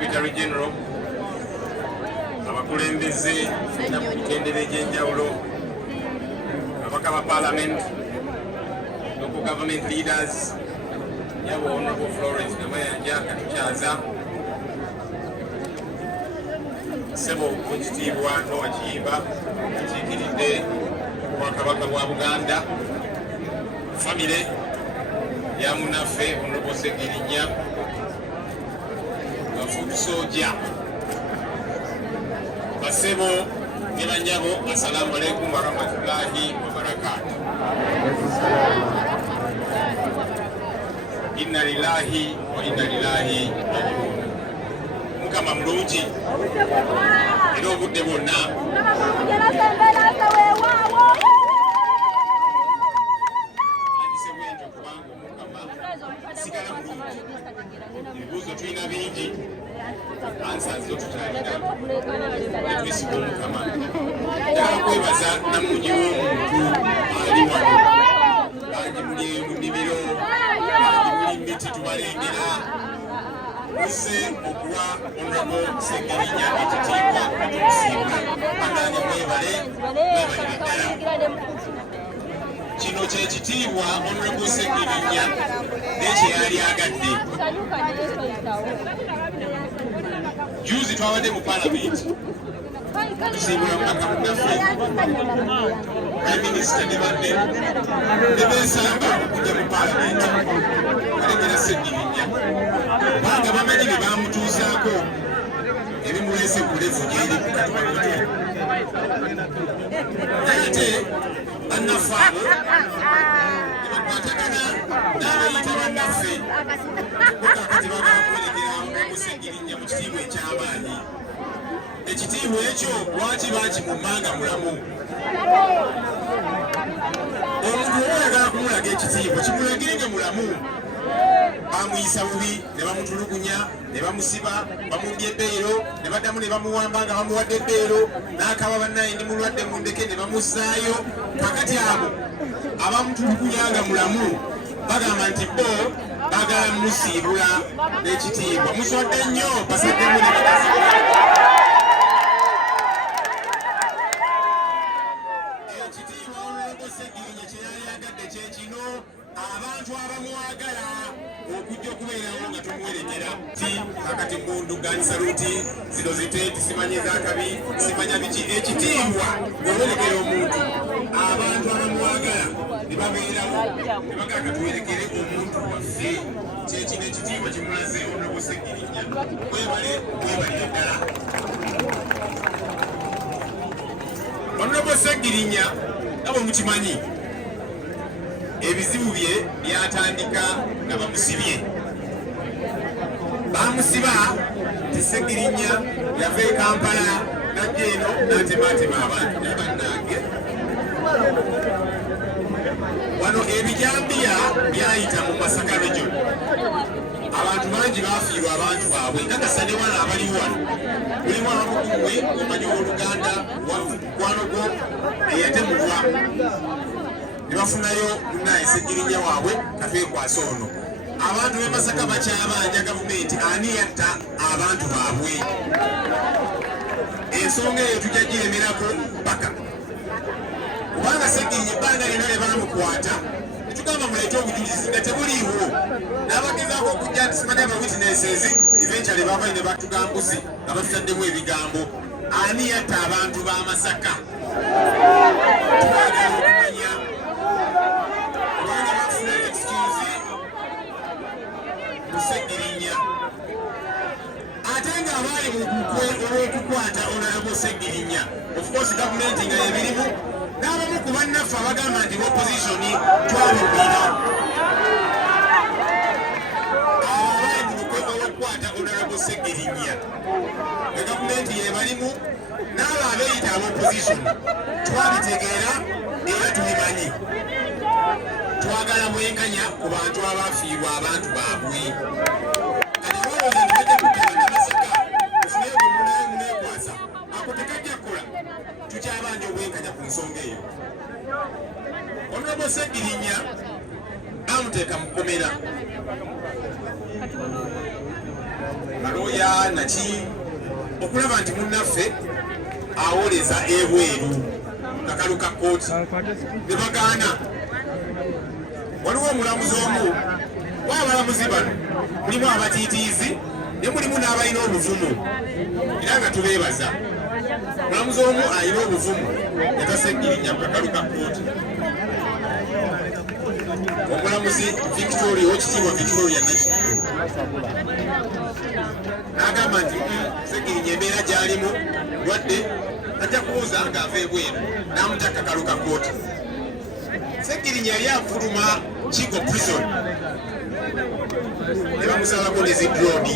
Secretary General, abakulembeze na mitendera egy'enjawulo, ababaka ba Parliament, local government leaders, yaba Honorable Florence Namayanja Katukyaza, Ssebo Ekitiibwa Noah Kiyimba akiikiridde Obwakabaka bwa Buganda, famire ya munaffe Honorable Segirinya Food Soldier, Basebo ne banyabo, assalamu alaikum wa rahmatullahi wa barakatuh. Inna lillahi wa inna ilaihi raji'un. Mukama mulungi era obudde bwonna andise bwentyo kubanga omukama sigala mulungi. Ebibuuzo tulina bingi, answers zo tutalina, etwesiga omukama. Njagala kwebaza namungi w'omuntu ali wano, bangi muli mu nnimiro, bangi muli miti tubalengera. Muzze okuwa Honorable Segirinya ekitiibwa ekitusiibwa, banange mwebale ddala. Kino kye kitiibwa Honorable Segirinya n'ekyeyali agadde. Juzi twabadde mu Parliament tusiibula mubaka munnaffe Prime Minister ne banne ne beesamba okujja mu Parliament balekera Segirinya kubanga bamanyi bye bamutuusaako ebimuleese ku levu gyeri ku katuba mutwe. Naye ate bannaffe abo ne bakwatagana n'abayita bannaffe kakati bagala kuwerekera Honorable Segirinya mu kitiibwa eky'amaanyi. Ekitiibwa ekyo lwaki bakimummanga mulamu? Omuntu oyagala kumulaga ekitiibwa kimulagenga mulamu. Bamuyisa bubi ne bamutulugunya ne bamusiba, bamubbye ebbeero ne baddamu ne bamuwamba nga bamuwadde ebbeero, n'akaaba bannaye ndi mulwadde mundeke ne bamussaayo. Kakati abo abamutulugunyanga mulamu bagamba nti bo bagala musiibula n'ekitiibwa. Muswadde nnyo basaddemu ne bagazibula. Ekitiibwa Honorable Segirinya kye yali agadde kye kino, abantu abamwagala okujja okubeerawo nga tumuwerekera ti kakati mbunduganya saluti zino ziteeti simanyi ezakabi simanya biki. Ekitiibwa bw'owerekera omuntu, abantu abamwagala ne babeerawo ne bagala katuwerekere omuntu waffe. Kyekino ekitiibwa kimulaze Honorable Segirinya. Mwebale mwebalire ddala. Honorable Segirinya nga bwe mukimanyi, ebizibu bye byatandika nga bamusibye. Bamusiba ti Segirinya yava e Kampala najja eno n'atematema abantu ne bannange. Wano ebijambiya byayita mu Masaka region. Abantu bangi baafiirwa abantu baabwe, nkakasa ne wano abali wano. Mulimu abamukumwe omanyi Oluganda mukwano gwo eyatemulwa ne bafunayo munnaye Segirinya waabwe katwekwasa ono. Abantu b'e Masaka bakyabanja gavumenti ani yatta abantu baabwe. Ensonga eyo tujja giremerako mpaka kubanga Segirinya ebbanga lyonna lye baamukwata ne tugamba muleete obujulizi nga tebuliiwo. N'abagezaako okujja nti simanyi aba witnesses eventually baavayo ne batugambuzi nga batutaddemu ebigambo. Ani yatta abantu ba Masaka? Twagala okumanya kubanga bafuna excuse mu Segirinya. Ate ng'abaali mu bukwe olw'okukwata Honorable Segirinya, of course gavumenti nga yebirimu, n'abamu ku bannaffe abagamba nti opposition twabibira. Abaali mu bukwe olw'okukwata Honorable Segirinya nga gavumenti yebalimu, n'abo abeeyita ab'opposition twabitegeera era tubimanyi. Twagala bwenkanya ku bantu abaafiirwa abantu baabwe. Kati olowooza nti bajja kugenda ne Masaka tufuneyo gwe munaye muneekwasa, ako tekajja kukola. Tukyabanja obwenkanya ku nsonga eyo. Honorable Segirinya bamuteeka mu kkomera. Balooya naki okulaba nti munnaffe awoleza ebweru kakalu ka kkooti ne bagaana. Waliwo omulamuzi omu w'abalamuzi bano mulimu abatiitiizi ne mulimu n'abalina obuvumu era nga tubeebaza. Omulamuzi omu alina obuvumu yataseggirinya ku kakalu ka kkooti. Omulamuzi Victoria ow'ekitiibwa Victoria Nakitto n'agamba nti Seggirinya embeera gy'alimu lwadde ajja kubuuza ng'ava ebweru n'amuta kakalu ka kkooti. Seggirinya yali afuluma Kigo prison ne bamusalako ne zidrooni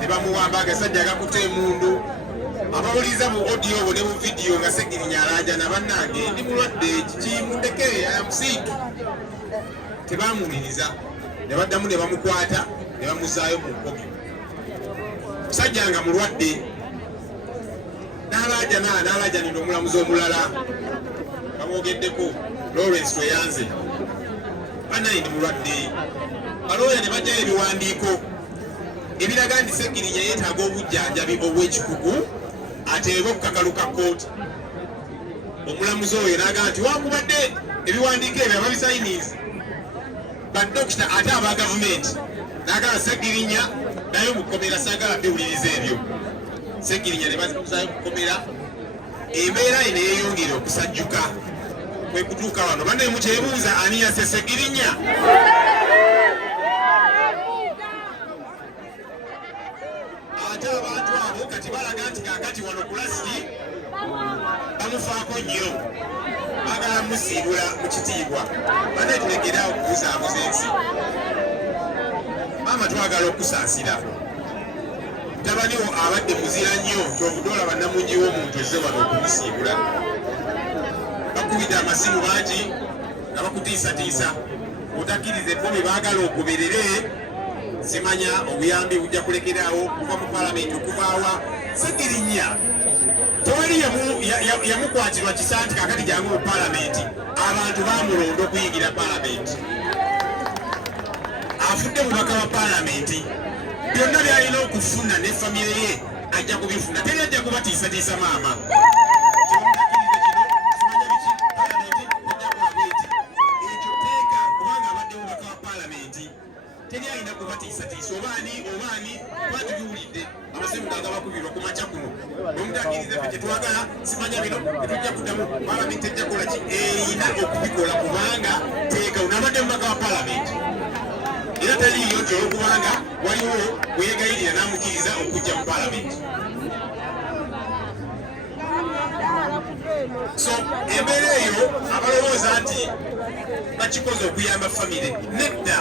ne bamuwamba agasajja agakutte emundu. Abawuliza mu audio obwo ne mu vidiyo nga Seggirinya alaajana bannange ndi mulwadde kiki mundekere amusiiki. Tebamuwuliriza ne baddamu ne bamukwata ne bamuzaayo mu nkomi. Musajja nga mulwadde n'alaajanira omulamuzi omulala bamwogeddeko Lawrence Tweyanze. Bannaye ndi mulwadde. Balooya ne bajjayo ebiwandiiko ebiraga nti Seggirinya yeetaaga obujjanjabi obw'ekikugu ateebwe ku kakalu ka kkooti. Omulamuzi oyo n'agamba nti wakubadde ebiwandiiko ebyo ababisayiniizi badokita ate aba gavumenti. N'agamba Seggirinya naye mu kkomera saagala biwuliriza ebyo. Seggirinya ne bazaayo mu kkomera. Embeera ye ne yeeyongera okusajjuka. Kwe kutuuka wano bannaye mukyebuuza ani yasse Seggirinya? Ate abantu abo kati balaga nti kaakati wano ku lasiti bamufaako nnyo, baagala musiibula mu kitiibwa. Bannaye tulegera okubuzaabuza ensi. Maama twagala okusaasira. Mutabaniwo abadde muzira nnyo kyovudde olaba namungi w'omuntu ezze wano okumusiibula. Bakubidde amasimu bangi nga bakutiisatiisa. Otakkiriza ebbomi baagala okuberere. Simanya obuyambi bujja kulekeraawo kuva mu paalamenti okuvaawa. Seggirinya tewali yamukwatirwa kisa nti kaakati jangu mu paalamenti. Abantu baamulonda okuyingira paalamenti. Afudde mubaka wa paalamenti. Byonna byalina okufuna ne famire ye ajja kubifuna. Teri ajja kubatiisatiisa maama. Teri alina kubatiisatiisa obaani lwaki biwulidde amasimu ganga bakubirwa ku makya kuno. Omutakiriza ffe tetwagala simanya bino tetujja kuddamu paalamenti ejja kukola ki? Erina okubikola kubanga teeka unabadde mubaka wa paalamenti. Era taliyo nti olwokubanga waliwo weyegayirira n'amukiriza okujja mu paalamenti. So embeera eyo abalowooza nti bakikoze okuyamba famire nedda.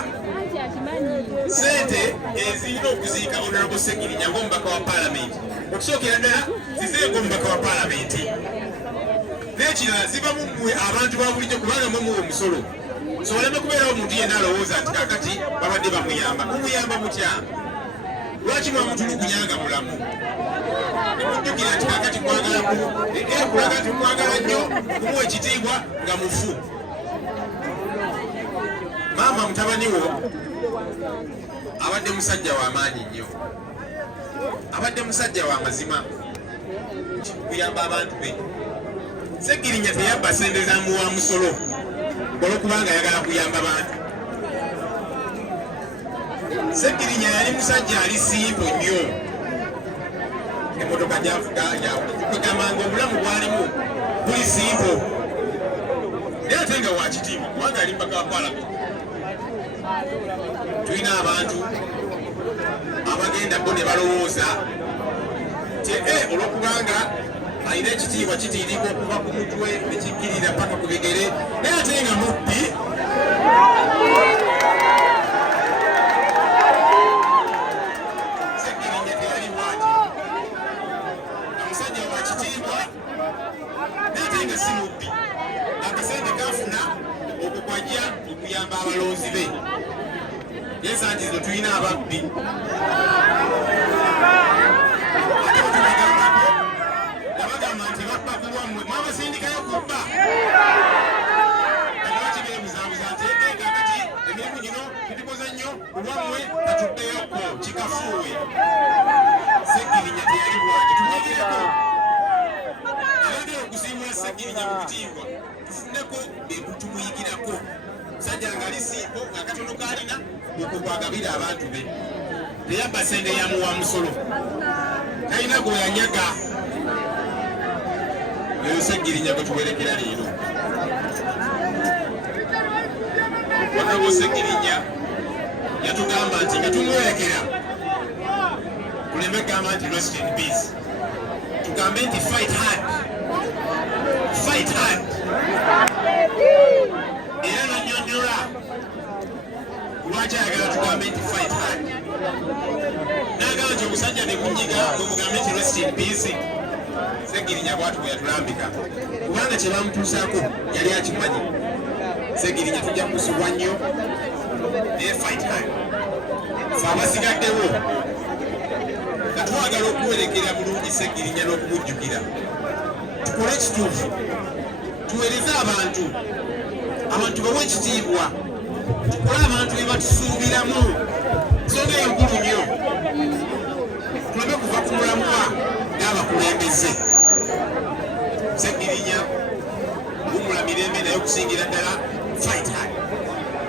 Sente ezirina okuziika Honorable Seggirinya ng'omubaka wa paalamenti okusookera ddala zizeeko omubaka wa paalamenti. N'ekirala ziva mu mmwe abantu ba bulijjo kubanga mwe muwa omusolo. So oleme kubeerawo omuntu yenna alowooza nti kaakati babadde bamuyamba. Mumuyamba mutya? Lwaki mwamutulugunyanga mulamu? Nemujjukira nti kaakati mwagala kulaga nti mwagala nnyo kumuwa ekitiibwa nga mufu. Maama mutabaniwo abadde musajja wa maanyi nnyo. Abadde musajja wa mazima kuyamba abantu be. Seggirinya teyabba ssente za muwa musolo olwokubanga ayagala kuyamba bantu. Seggirinya yali musajja ali simpo nnyo. Emmotoka gy'avuga kugambanga obulamu bwalimu buli simpo. Naye ate nga wa kitiibwa kubanga ali mbaka wa paalamenti. Tulina abantu abagenda bo ne balowooza nti olwokubanga alina ekitiibwa kitiirika okuva ku mutwe nekikkirira paka ku bigere. Naye ate nga mubbi. Seggirinya teyali bwati. Omusajja wa kitiibwa naye ate nga si mubbi. Akasente kafuna okukwajja okuyamba abalonzi be. Ensangi zino tulina ababbi. Ate otubagambako nabagamba nti babba kulwammwe mwabasindikayo kubba. Lwaki beebuzaabuza nti kakati Seggirinya mu bitiibwa tufuneko tumuyigirako musajja nga lisimbo ng'akatono k'alina okwo kwagabira abantu be teyabba sente yamuwa musolo talina gwe yanyaga eyo Seggirinya gwe tuwerekera leero waliwo Seggirinya yatugamba nti nga tumwerekera tuleme kugamba nti rest in peace tugambe nti fight hard era nanyonyola lwaki ayagala tugambe nti fight hard nagamba nti omusajja ne kunyiga mugambe nti rest in peace Seggirinya bwatu bwe yatulambika kubanga kye bamutuusaako yali akimanyi Seggirinya tujja kusibwa nnyo naye fight hard fe abasigaddewo nga twagala okuwerekera bulungi Seggirinya n'okumujjukira tukole ekituufu tuweereze abantu bawe ekitiibwa tukole abantu be batusuubiramu nsonga enkulu nnyo tulabe kuva ku mulamwa n'abakulembeze Seggirinya gumula mirembe naye okusingira ddala fight hard